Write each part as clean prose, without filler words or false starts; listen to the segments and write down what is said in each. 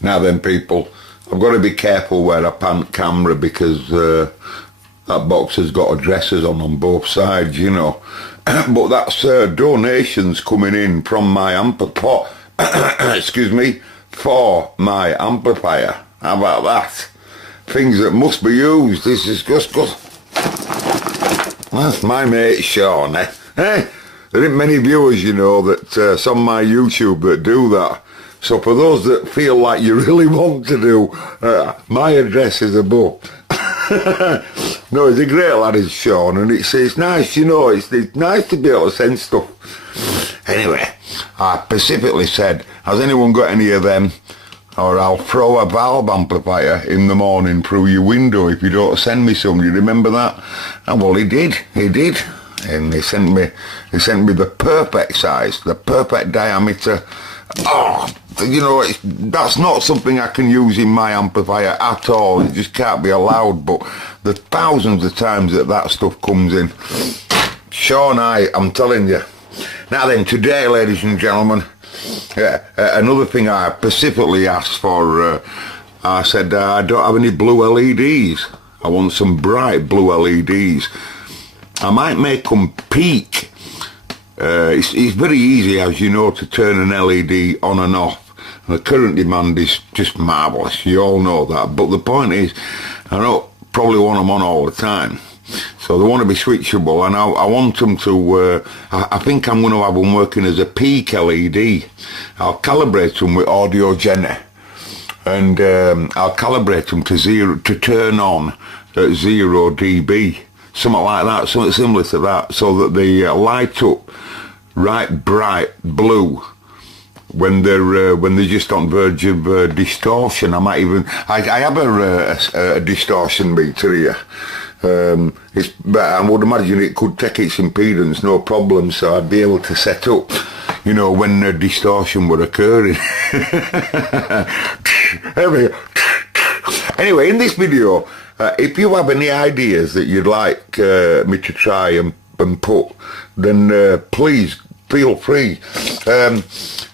Now then, people, I've got to be careful where I pan camera because that box has got addresses on both sides, you know. But that's donations coming in from my excuse me, for my amplifier. How about that? Things that must be used. This is just good. That's my mate Sean, eh? There ain't many viewers, you know, that's on my YouTube that do that. So for those that feel like you really want to do, my address is above. No, he's a great lad, is Sean, and it's nice, you know, it's nice to be able to send stuff. Anyway, I specifically said, has anyone got any of them? Or I'll throw a valve amplifier in the morning through your window if you don't send me some. You remember that? And well, he did. And he sent me the perfect size, the perfect diameter. Oh, you know, that's not something I can use in my amplifier at all. It just can't be allowed. But the thousands of times that stuff comes in, Sean, I'm telling you. Now then, today, ladies and gentlemen, another thing I specifically asked for, I said I don't have any blue LEDs. I want some bright blue LEDs. I might make them peak. It's very easy, as you know, to turn an LED on and off. And the current demand is just marvellous. You all know that. But the point is, I don't probably want them on all the time. So they want to be switchable, and I want them to, I think I'm going to have them working as a peak LED. I'll calibrate them with Audio Genie, and I'll calibrate them to turn on at 0 dB, something like that, something similar to that, so that they light up right bright blue when they're just on verge of distortion. I have a distortion meter here. But I would imagine it could take its impedance, no problem, so I'd be able to set up, you know, when the distortion were occurring. Anyway, in this video, if you have any ideas that you'd like me to try and put, then please feel free.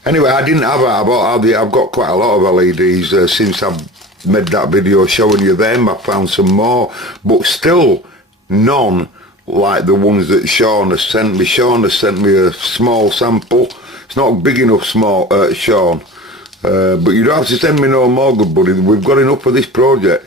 Anyway, I didn't have I've got quite a lot of LEDs since I've made that video showing you them. I found some more, but still none like the ones that Sean has sent me. Sean has sent me a small sample. It's not big enough, Sean, but you don't have to send me no more, good buddy. We've got enough for this project.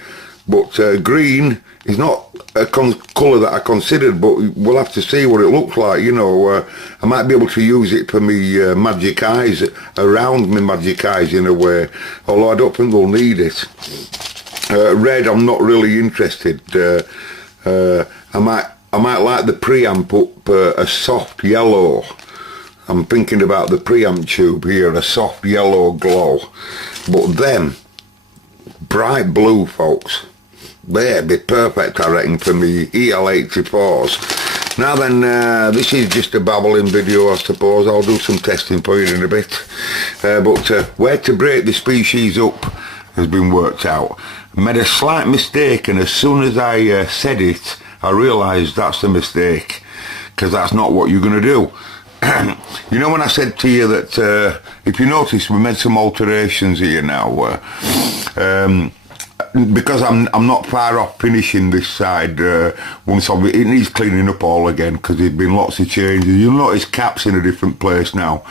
But green is not a colour that I considered, but we'll have to see what it looks like, you know. I might be able to use it for me magic eyes, around my magic eyes in a way, although I don't think they'll need it. Red, I'm not really interested. I might like the preamp up a soft yellow. I'm thinking about the preamp tube here, a soft yellow glow. But them, bright blue, folks, they'd be perfect, I reckon, for me EL84s. Now then, this is just a babbling video, I suppose. I'll do some testing for you in a bit. But where to break the species up has been worked out. I made a slight mistake, and as soon as I said it, I realised that's a mistake, because that's not what you're going to do. You know, when I said to you that, if you notice, we made some alterations here now. Because I'm not far off finishing this side, once it needs cleaning up all again, because there's been lots of changes. You'll notice caps in a different place now,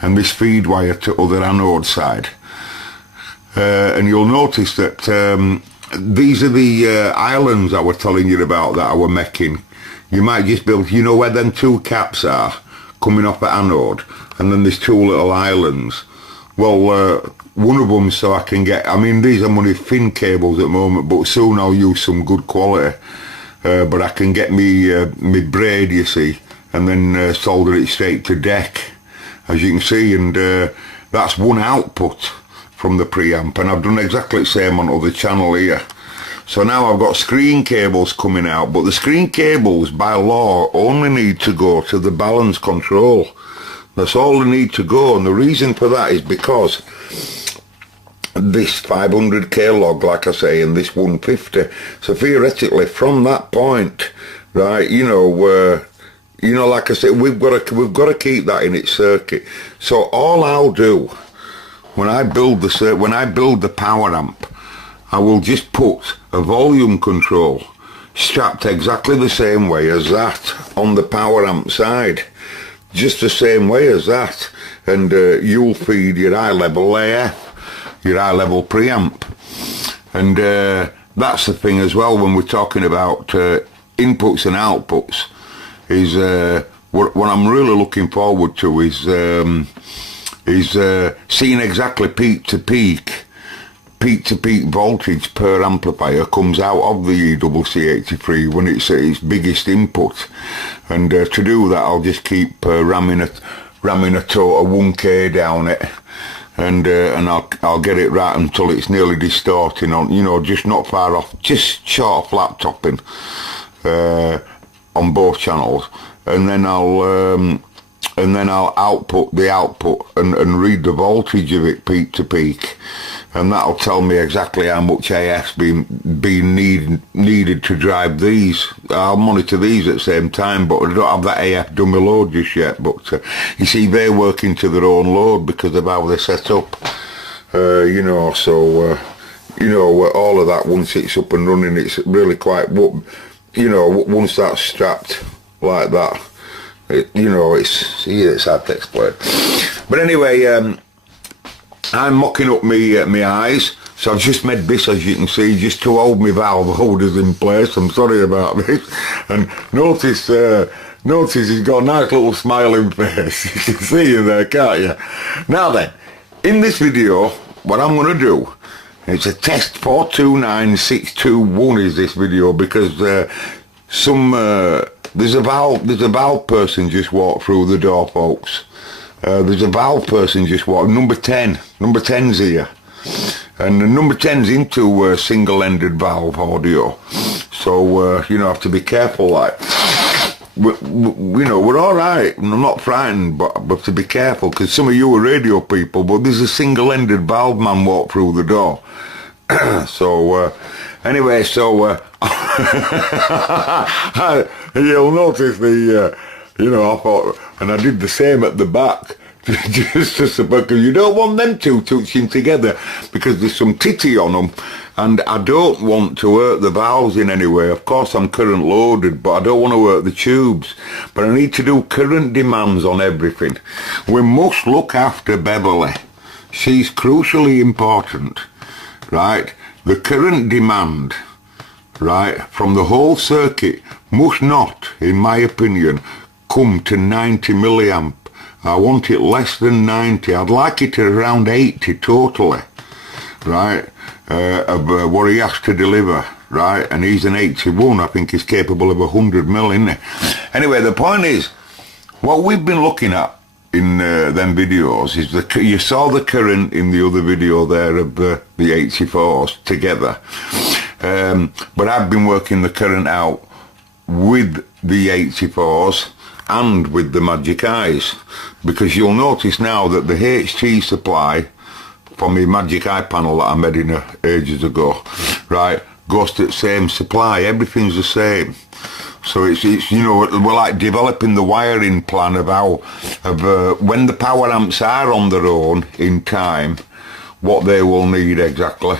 and this feed wire to other anode side. And you'll notice that these are the islands I was telling you about that I were making. You might just build, you know where them two caps are coming off at anode, and then there's two little islands. Well, one of them, so I can get, I mean, these are only thin cables at the moment, but soon I'll use some good quality. But I can get me braid, you see, and then solder it straight to deck, as you can see, and that's one output from the preamp, and I've done exactly the same on other channel here. So now I've got screen cables coming out, but the screen cables, by law, only need to go to the balance control. That's all they need to go, and the reason for that is because this 500k log, like I say, and this 150. So theoretically, from that point, right, you know, like I said, we've got to keep that in its circuit. So all I'll do, when I build the power amp, I will just put a volume control strapped exactly the same way as that on the power amp side, just the same way as that, and you'll feed your high level AF, your high level preamp. And that's the thing as well when we're talking about inputs and outputs, is what I'm really looking forward to is seeing exactly peak to peak voltage per amplifier comes out of the EWC83 when it's at its biggest input. And to do that, I'll just keep ramming a total 1K down it, and I'll get it right until it's nearly distorting on, you know, just not far off, just short of flat topping on both channels, and then I'll output the output and read the voltage of it peak to peak, and that'll tell me exactly how much AF's being needed to drive these. I'll monitor these at the same time, but I don't have that AF dummy load just yet. But you see, they work into their own load because of how they're set up. You know, so you know, all of that, once it's up and running, it's really quite, you know, once that's strapped like that, you know, it's hard to explain. But anyway, I'm mocking up my eyes, so I've just made this, as you can see, just to hold my valve holders in place. I'm sorry about this. And notice he's got a nice little smiling face. You can see him there, can't you? Now then, in this video, what I'm going to do, it's a test 429621 is this video, because there's a valve person just walked through the door, folks. There's a valve person just walked, number 10's here, and the number 10's into single-ended valve audio, so you know, have to be careful. Like, you know, we're all right. I'm not frightened, but we have to be careful, because some of you are radio people, but there's a single-ended valve man walked through the door. So anyway, so you'll notice the you know, I thought, and I did the same at the back, just because you don't want them two touching together, because there's some titty on them, and I don't want to hurt the valves in any way. Of course, I'm current loaded, but I don't want to hurt the tubes. But I need to do current demands on everything. We must look after Beverly. She's crucially important, right? The current demand, right, from the whole circuit must not, in my opinion, come to 90 milliamp. I want it less than 90. I'd like it at around 80 totally, right, of what he has to deliver, right, and he's an 81. I think he's capable of 100 mil, isn't he? Anyway, the point is, what we've been looking at in them videos is you saw the current in the other video there of the 84s together, but I've been working the current out with the 84s and with the Magic Eyes, because you'll notice now that the HT supply from my Magic Eye panel that I made in ages ago, right, goes to the same supply. Everything's the same. So it's you know, we're like developing the wiring plan of how, when the power amps are on their own in time, what they will need exactly,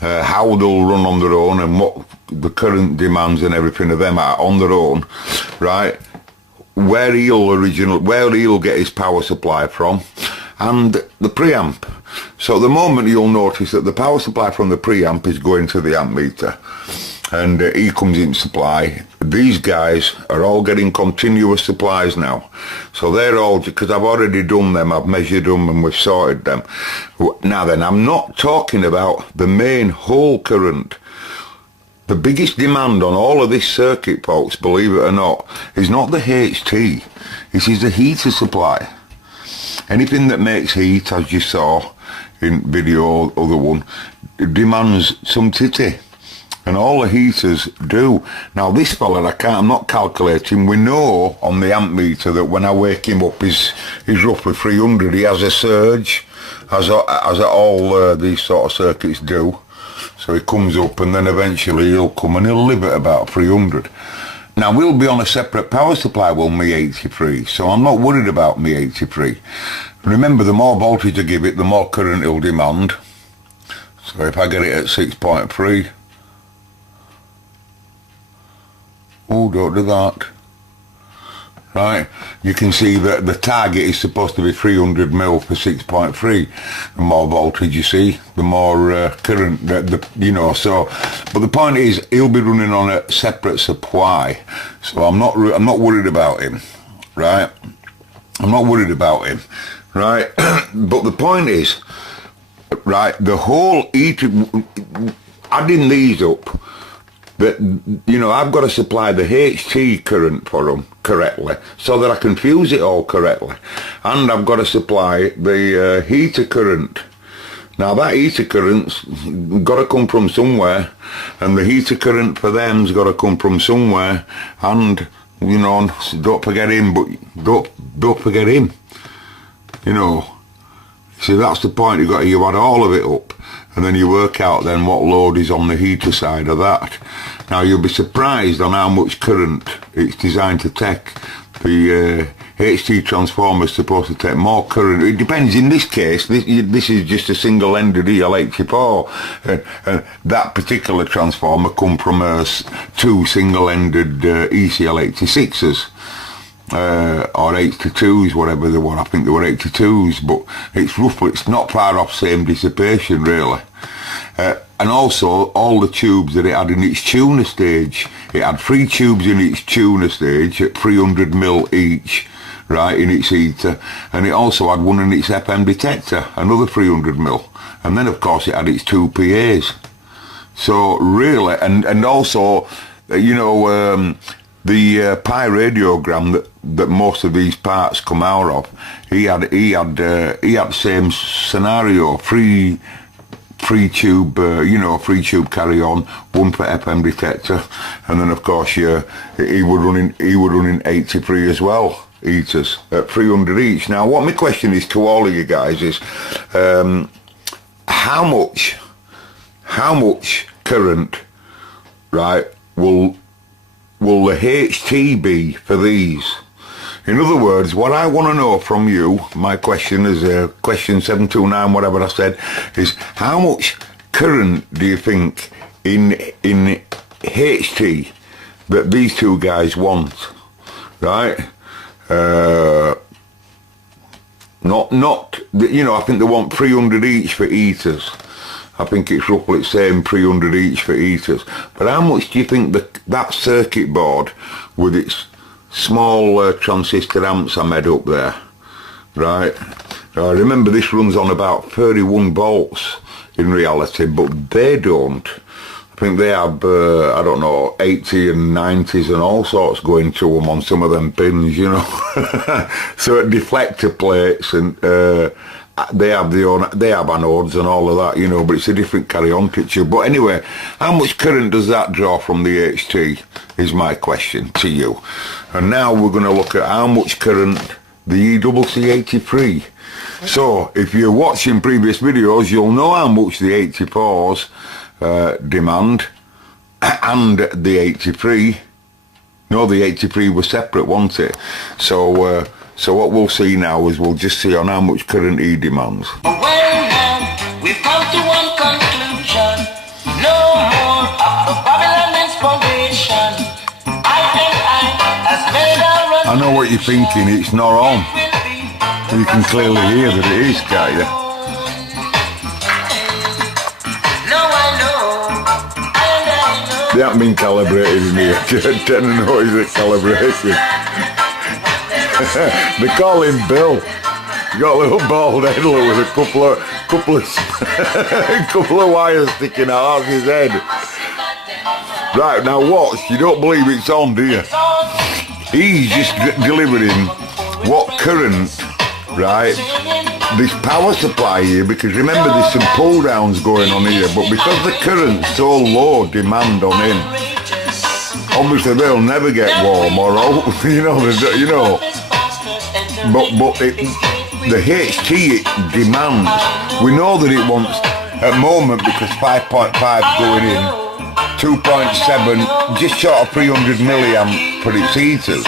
how they'll run on their own, and what the current demands and everything of them are on their own, right? Where he'll get his power supply from, and the preamp. So at the moment, you'll notice that the power supply from the preamp is going to the amp meter, and he comes in supply. These guys are all getting continuous supplies now, so they're all, because I've already done them, I've measured them and we've sorted them. Now then, I'm not talking about the main whole current. The biggest demand on all of this circuit, folks, believe it or not, is not the HT, it is the heater supply. Anything that makes heat, as you saw in video other one, demands some titty, and all the heaters do. Now this fella, I'm not calculating, we know on the amp meter that when I wake him up he's roughly 300. He has a surge, as all these sort of circuits do. So he comes up, and then eventually he'll come and he'll live at about 300. Now we'll be on a separate power supply with me 83, so I'm not worried about me 83. Remember, the more voltage I give it, the more current it'll demand. So if I get it at 6.3, oh, don't do that. Right, you can see that the target is supposed to be 300 mil for 6.3. The more voltage you see, the more current, you know. So, but the point is, he'll be running on a separate supply. So I'm not worried about him, right? I'm not worried about him, right? But the point is, right, the whole adding these up. That, you know, I've got to supply the HT current for them correctly so that I can fuse it all correctly, and I've got to supply the heater current. Now that heater current's got to come from somewhere, and the heater current for them's got to come from somewhere, and you know, don't forget him, but don't forget him, you know. See, that's the point. You add all of it up, and then you work out then what load is on the heater side of that. Now you'll be surprised on how much current it's designed to take. The HT transformer is supposed to take more current. It depends. In this case, this is just a single-ended EL84, and that particular transformer come from two single-ended ECL86s. Or 82s, whatever they were. I think they were 82s, but it's roughly, it's not far off same dissipation really. And also all the tubes that it had in its tuner stage. It had 3 tubes in its tuner stage at 300 mil each, right, in its heater, and it also had one in its FM detector, another 300 mil, and then of course it had its 2 PAs. So really, and also, you know, the Pi radiogram that most of these parts come out of, he had the same scenario, free tube, you know, free tube carry on, one for FM detector, and then of course he would run in 83 as well, heaters at 300 each. Now what my question is to all of you guys is, how much current, right, will the HT be for these? In other words, what I want to know from you, my question is question 729, whatever I said, is how much current do you think in HT that these two guys want, right? Not you know, I think they want 300 each for heaters. I think it's roughly the same, 300 each for heaters. But how much do you think that circuit board with its small transistor amps I made up there, right? Remember, this runs on about 31 volts in reality, but they don't. I think they have, I don't know, 80 and 90s and all sorts going to them on some of them pins, you know. So deflector plates, and they have anodes and all of that, you know, but it's a different carry-on picture. But anyway, how much current does that draw from the HT is my question to you. And now we're going to look at how much current the ECC83. So if you're watching previous videos, you'll know how much the 84s demand, and the 83. No, the 83 was separate, wasn't it? So what we'll see now is we'll just see on how much current he demands. Well now, we've come to one conclusion. No more of the Babylon inspiration. I know what you're thinking, it's not on. You can clearly hear that it is, can't you? They haven't been calibrated in here. Ten noise at calibration. They call him Bill. He's got a little bald head with a couple of wires sticking out of his head. Right, now watch. You don't believe it's on, do you? He's just delivering what current, right, this power supply here, because remember there's some pull downs going on here, but because the current's so low demand on him, obviously they'll never get warm or old, you know, but the HT it demands, we know that it wants, at the moment, because 5.5 going in, 2.7, just short of 300 milliamp for its heaters,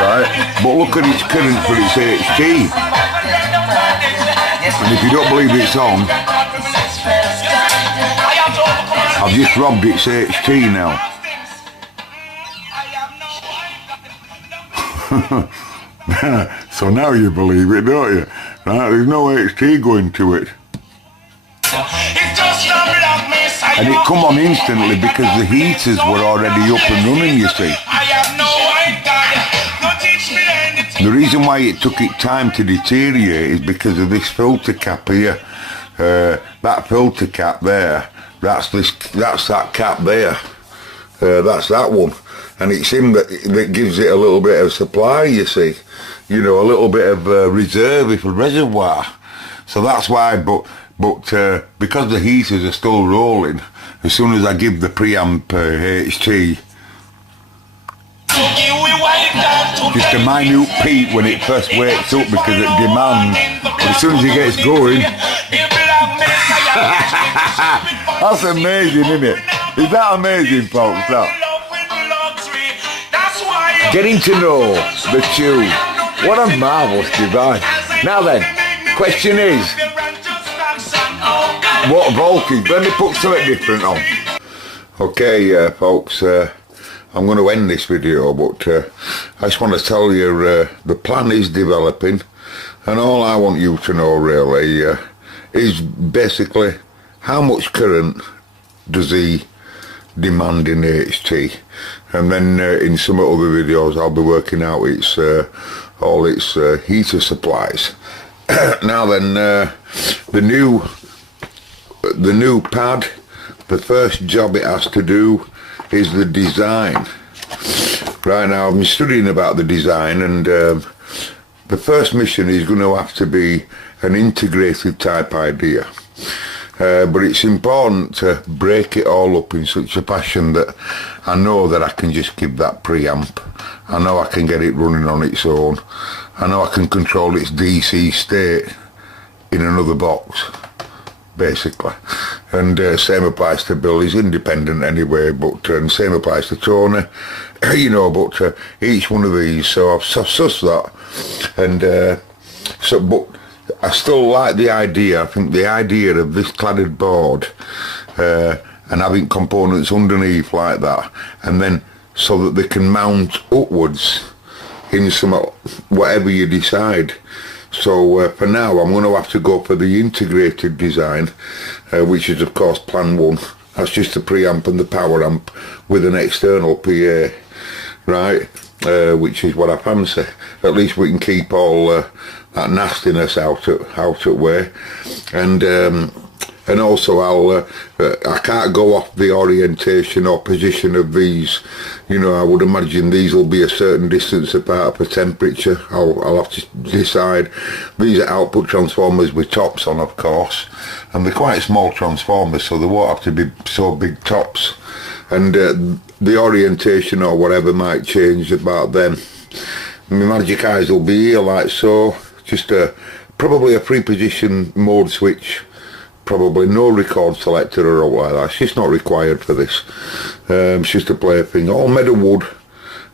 right? But look at its current for its HT. And if you don't believe it's on, I've just robbed its HT now. So now you believe it, don't you? Right, there's no HT going to it. And it come on instantly because the heaters were already up and running, you see. The reason why it took it time to deteriorate is because of this filter cap here. That filter cap there, that's that cap there. That's that one. And it's him that gives it a little bit of supply, you see. You know, a little bit of reserve for reservoir. So that's why, but because the heaters are still rolling, as soon as I give the preamp HT, just a minute peak when it first wakes up because it demands, but as soon as it gets going, that's amazing, isn't it? Is that amazing, folks? That? Getting to know the tune. What a marvellous device. Now then, question is, what voltage? Let me put something different on. Okay, folks, I'm going to end this video, but I just want to tell you the plan is developing, and all I want you to know really is basically how much current does he demand in HT, and then in some other videos I'll be working out its all its heater supplies. Now then, the new pad, the first job it has to do is the design. Right now I've been studying about the design, and the first mission is going to have to be an integrated type idea. But it's important to break it all up in such a fashion that I know that I can just give that preamp. I know I can get it running on its own. I know I can control its DC state in another box, basically. And same applies to Bill. He's independent anyway, but same applies to Tony. You know, but each one of these, so I've sussed that. And but I still like the idea. I think the idea of this cladded board and having components underneath like that, and then so that they can mount upwards in some whatever you decide. So for now I'm going to have to go for the integrated design, which is of course plan 1. That's just the preamp and the power amp with an external PA, right? Which is what I fancy. At least we can keep all that nastiness out of way, and also I can't go off the orientation or position of these. You know, I would imagine these will be a certain distance apart for temperature. I'll have to decide. These are output transformers with tops on, of course, and they're quite small transformers, so they won't have to be so big tops. And the orientation or whatever might change about them. My magic eyes will be here like so. Just probably a pre-position mode switch. Probably no record selector or all like that. It's just not required for this. It's just a plaything. All metal wood.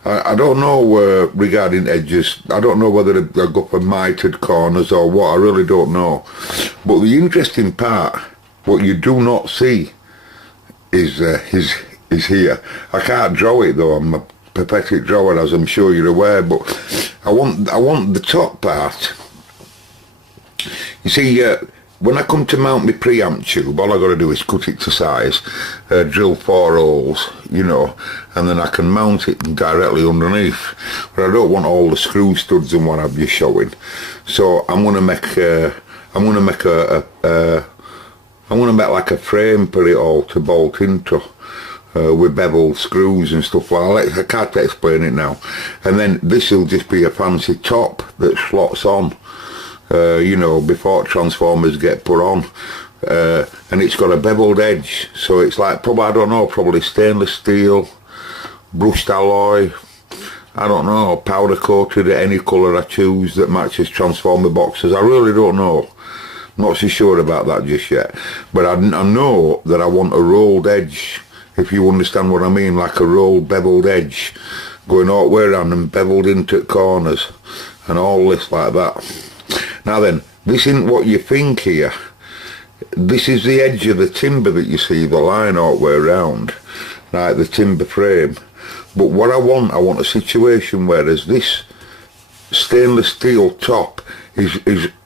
I don't know regarding edges. I don't know whether I go for mitered corners or what. I really don't know. But the interesting part, what you do not see, is here. I can't draw it though. I'm a pathetic drawer, as I'm sure you're aware. But I want the top part. You see, when I come to mount my preamp tube, all I got to do is cut it to size, drill 4 holes, you know, and then I can mount it directly underneath. But I don't want all the screw studs and what have you showing. So I'm gonna make like a frame for it all to bolt into. With beveled screws and stuff like that. I can't explain it now. And then this will just be a fancy top that slots on, you know, before transformers get put on. And it's got a beveled edge, so it's like probably, I don't know, probably stainless steel, brushed alloy, I don't know, powder coated at any colour I choose that matches transformer boxes. I really don't know. I'm not so sure about that just yet. But I know that I want a rolled edge, if you understand what I mean, like a rolled beveled edge going all the way around and beveled into corners and all this like that. Now then, this isn't what you think here. This is the edge of the timber that you see, the line all the way around, like the timber frame. But what I want a situation where there's this stainless steel top is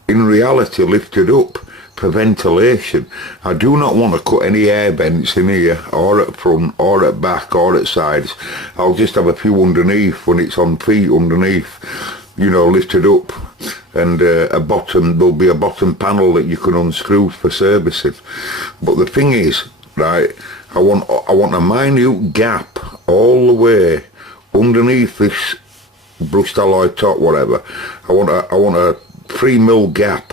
in reality lifted up for ventilation. I do not want to cut any air vents in here, or at front, or at back, or at sides. I'll just have a few underneath when it's on feet underneath, you know, lifted up. And there'll be a bottom panel that you can unscrew for servicing. But the thing is, right, I want a minute gap all the way underneath this brushed alloy top, whatever. I want a 3mm gap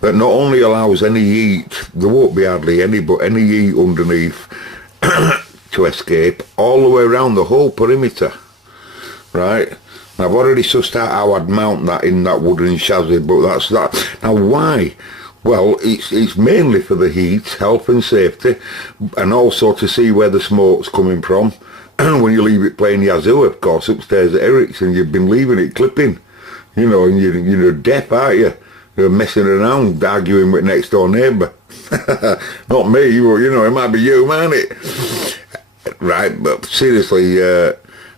that not only allows any heat, there won't be hardly any, but any heat underneath to escape all the way around the whole perimeter, right? I've already sussed out how I'd mount that in that wooden chassis, but that's that. Now why? Well, it's mainly for the heat, health and safety, and also to see where the smoke's coming from. When you leave it playing Yazoo, of course, upstairs at Eric's, and you've been leaving it clipping, you know, and you're deaf, aren't you? You're messing around, arguing with next door neighbour. Not me, but you know, it might be you, might it? Right, but seriously,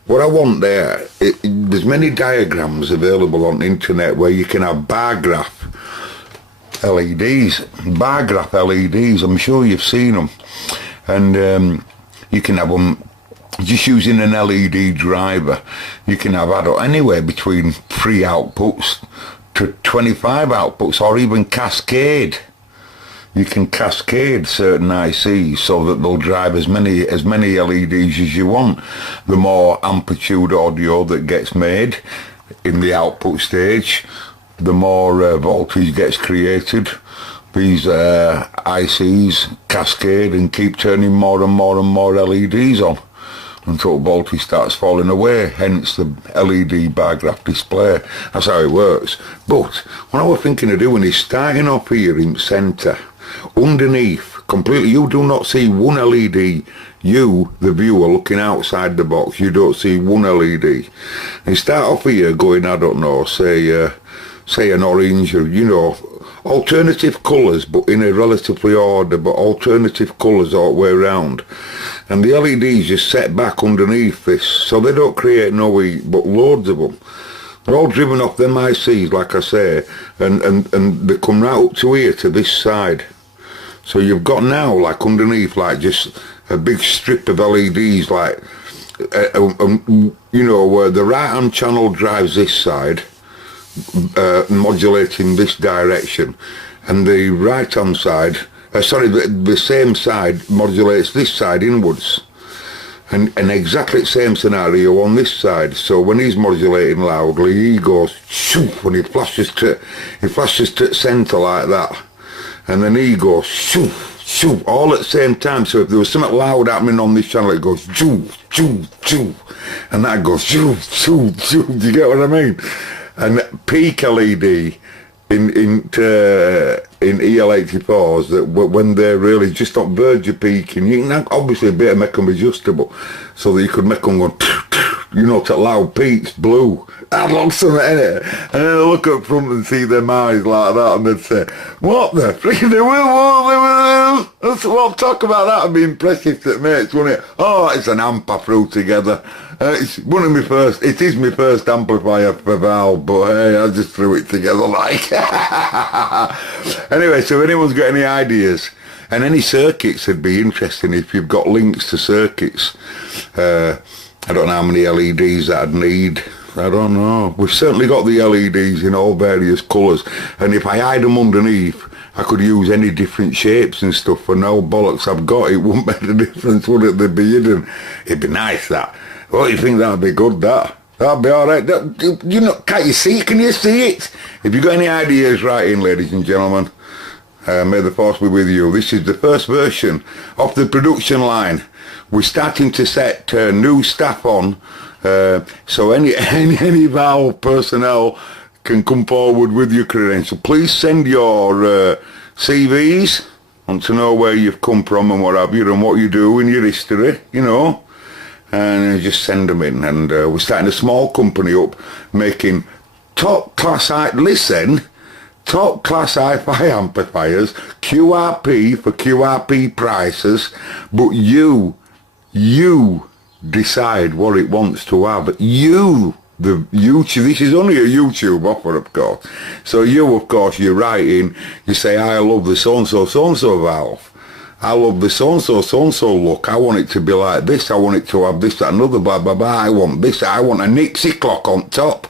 what I want there, there's many diagrams available on the internet where you can have bar graph LEDs, bar graph LEDs, I'm sure you've seen them. And you can have them just using an LED driver. You can have anywhere between 3 outputs to 25 outputs, or even cascade. You can cascade certain ICs so that they'll drive as many LEDs as you want. The more amplitude audio that gets made in the output stage, the more voltage gets created. These ICs cascade and keep turning more and more and more LEDs on until voltage starts falling away, hence the LED bar graph display. That's how it works. But what I was thinking of doing is starting up here in centre, underneath, completely, you do not see one LED. You, the viewer, looking outside the box, you don't see one LED. And start off here going, I don't know, say an orange, or, you know, alternative colours, but in a relatively order, but alternative colours all the way around. And the LEDs just set back underneath this, so they don't create no heat, but loads of them. They're all driven off them ICs, like I say, and they come right up to here, to this side. So you've got now, like underneath, like just a big strip of LEDs, like, you know, where the right-hand channel drives this side, modulating this direction, and the right-hand side, the same side modulates this side inwards, and exactly the same scenario on this side. So when he's modulating loudly, he goes shoof, when he flashes to centre like that, and then he goes shoof, shoof, all at the same time. So if there was something loud happening on this channel, it goes shoof, shoof, shoof, and that goes shoof, shoof, shoof. Do you get what I mean? And peak LED in EL84s, that when they're really just on verge of peaking, you can obviously make them adjustable so that you could make them go, you know, to loud peaks, blue. I'd love something in it. And then I look up front and see them eyes like that, and they'd say, what the freaking they will. We'll talk about that and be impressive to mates, wouldn't it? Oh, it's an amp I threw together. It is my first amplifier for Valve, but hey, I just threw it together like. Anyway, so if anyone's got any ideas, and any circuits would be interesting if you've got links to circuits. I don't know how many LEDs that I'd need. I don't know. We've certainly got the LEDs in all various colours, and if I hide them underneath, I could use any different shapes and stuff. For no bollocks I've got, it wouldn't make a difference, would it? They'd be hidden. It'd be nice, that. What do you think? That'd be good, that? That'd be alright. You know, can't you see? Can you see it? If you've got any ideas, write in, ladies and gentlemen. May the force be with you. This is the first version of the production line. We're starting to set new staff on, so any Valve personnel can come forward with your credential. Please send your CVs. I want to know where you've come from and what have you, and what you do in your history, you know, and just send them in. And we're starting a small company up, making top class. Listen, top class hi-fi amplifiers, QRP for QRP prices, but you decide what it wants to have. You, the YouTube, this is only a YouTube offer, of course. So you, of course, you write in, you say, I love the so-and-so valve. I love the so-and-so look. I want it to be like this. I want it to have this, that, another, blah, blah, blah. I want this. I want a Nixie clock on top.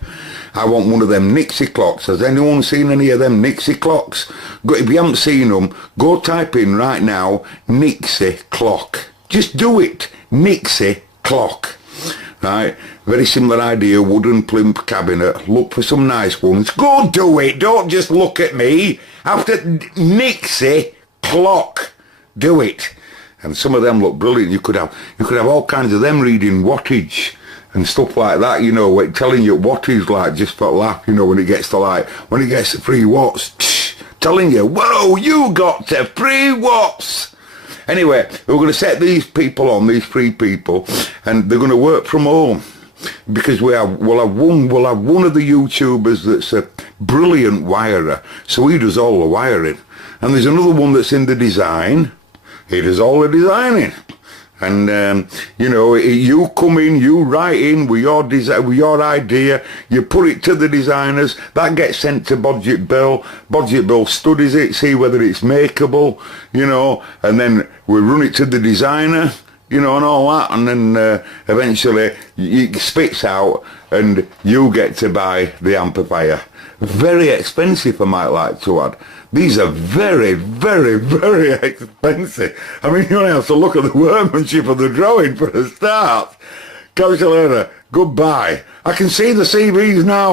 I want one of them Nixie clocks. Has anyone seen any of them Nixie clocks? If you haven't seen them, go type in right now, Nixie clock. Just do it. Nixie clock. Right? Very similar idea, wooden plinth cabinet. Look for some nice ones. Go do it. Don't just look at me. After Nixie clock. Do it. And some of them look brilliant. You could have all kinds of them reading wattage and stuff like that, you know, telling you wattage, like, just for a laugh, you know, when it gets to 3 watts, telling you, whoa, you got to 3 watts. Anyway, we're going to set these people on, these 3 people, and they're going to work from home. Because we'll have one of the YouTubers that's a brilliant wirer, so he does all the wiring. And there's another one that's in the design. He does all the designing. And, you know, you come in, you write in with your design, with your idea, you put it to the designers, that gets sent to Budget Bill. Budget Bill studies it, see whether it's makeable, you know, and then we run it to the designer, you know, and all that, and then eventually it spits out and you get to buy the amplifier. Very expensive, I might like to add. These are very, very, very expensive. I mean, you only have to look at the workmanship of the drawing for a start. Catch you later. Goodbye. I can see the CVs now.